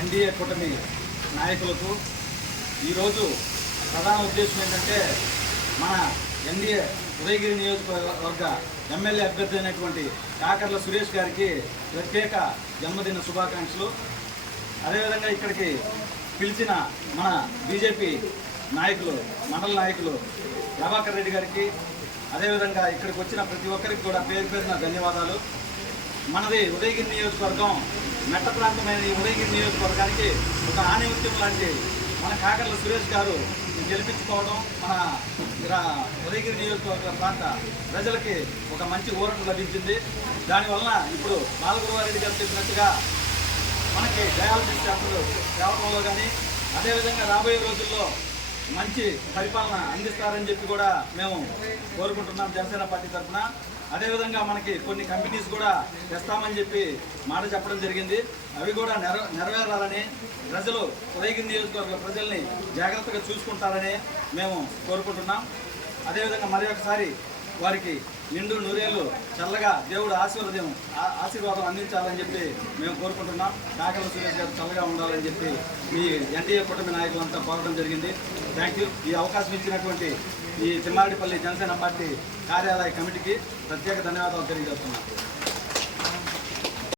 NDA కూటమి నాయకులకు ఈరోజు ప్రధాన ఉద్దేశం ఏంటంటే మన ఎన్డీఏ ఉదయగిరి నియోజకవర్గ ఎమ్మెల్యే అభ్యర్థి అయినటువంటి కాకర్ల సురేష్ గారికి ప్రత్యేక జన్మదిన శుభాకాంక్షలు. అదేవిధంగా ఇక్కడికి పిలిచిన మన బీజేపీ నాయకులు మండల నాయకులు ప్రభాకర్ రెడ్డి గారికి అదేవిధంగా ఇక్కడికి వచ్చిన ప్రతి ఒక్కరికి కూడా పేరు పేరున ధన్యవాదాలు. మనది ఉదయగిరి నియోజకవర్గం మెట్ట ప్రాంతమైన ఈ ఉదయగిరి నియోజకవర్గానికి ఒక ఆణిముత్యం లాంటి మన కాకర్ల సురేష్ గారు గెలిపించుకోవడం మన ఉదయగిరి నియోజకవర్గ ప్రాంత ప్రజలకి ఒక మంచి ఊరట లభించింది. దానివలన ఇప్పుడు బాలగురువారెడ్డి గారు చెప్పినట్టుగా మనకి డయాలసిస్ సెంటర్ తేవడంలో కానీ అదేవిధంగా రాబోయే రోజుల్లో మంచి పరిపాలన అందిస్తారని చెప్పి కూడా మేము కోరుకుంటున్నాం జనసేన పార్టీ తరఫున. అదేవిధంగా మనకి కొన్ని కంపెనీస్ కూడా తెస్తామని చెప్పి మాట చెప్పడం జరిగింది. అవి కూడా నెర నెరవేరాలని ప్రజలు ఉదయగిరి నియోజకవర్గ ప్రజల్ని జాగ్రత్తగా చూసుకుంటారని మేము కోరుకుంటున్నాం. అదేవిధంగా మరి ఒకసారి వారికి నిండు నూరేళ్ళు చల్లగా దేవుడు ఆశీర్వదం ఆ- ఆశీర్వాదం అందించాలని చెప్పి మేము కోరుకుంటున్నాం. కాకల సురేష్ గారు చల్లగా ఉండాలని చెప్పి మీ ఎన్డీఏ కూటమి నాయకులంతా కోరడం జరిగింది. థ్యాంక్ యూ ఈ అవకాశం ఇచ్చినటువంటి ఈ తిమ్మారెడ్డిపల్లి జనసేన పార్టీ కార్యాలయ కమిటీకి ప్రత్యేక ధన్యవాదాలు తెలియజేస్తున్నాను